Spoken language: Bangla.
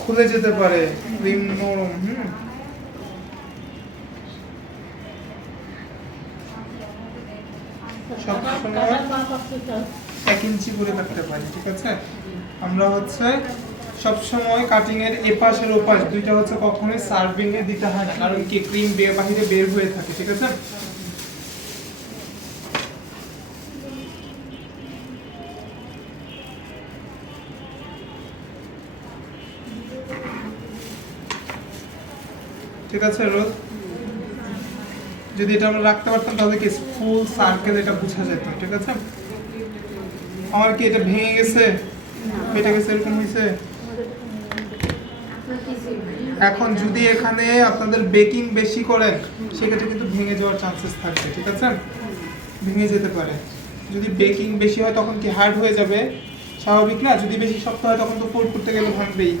খুলে যেতে পারে, ক্রিম নরম। সবসময় 1 ইঞ্চি করে কাটতে পারি, ঠিক আছে। আমরা হচ্ছে সবসময় কাটিং এর এপাশ আর ওপাশ দুইটা হচ্ছে কখনোই সার্ভিং এ দিতে হয় না, কারণ কি ক্রিম বাহিরে বের হয়ে থাকে, ঠিক আছে। ঠিক আছে রোদ, যদি এটা আমরা রাখতে পারতাম তাহলে কি ফুল সার্কেল এটা বোঝা যেত, ঠিক আছে। আমার কি এটা ভেঙে গেছে, ফেটে গেছে, এরকম হয়েছে। এখন যদি এখানে আপনাদের বেকিং বেশি করেন সেক্ষেত্রে কিন্তু ভেঙে যাওয়ার চান্সেস থাকবে, ঠিক আছে, ভেঙে যেতে পারে। যদি বেকিং বেশি হয় তখন কি হার্ড হয়ে যাবে, স্বাভাবিক না। যদি বেশি শক্ত হয় তখন তো ফোল্ড করতে গেলে ভাঙবেই।